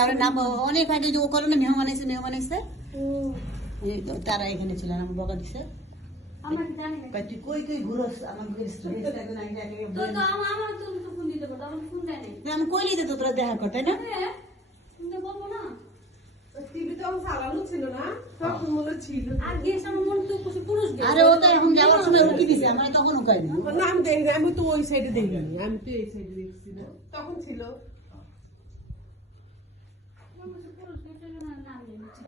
আমরা নাম অনেক আগে যে ও করে না মেহমান এসে তারা এখানে ছিল আমার বকা দিছে তুই কই কই ঘুরস আমার আমি কইলি তো তোরা দেখা কর তাই না আরে ও তো এখন যাওয়ার সময় উঠি দিছে আমার তখন উকাই না নাম দেই আমি তো ওই সাইডে দেইনি আমি তো এই সাইডে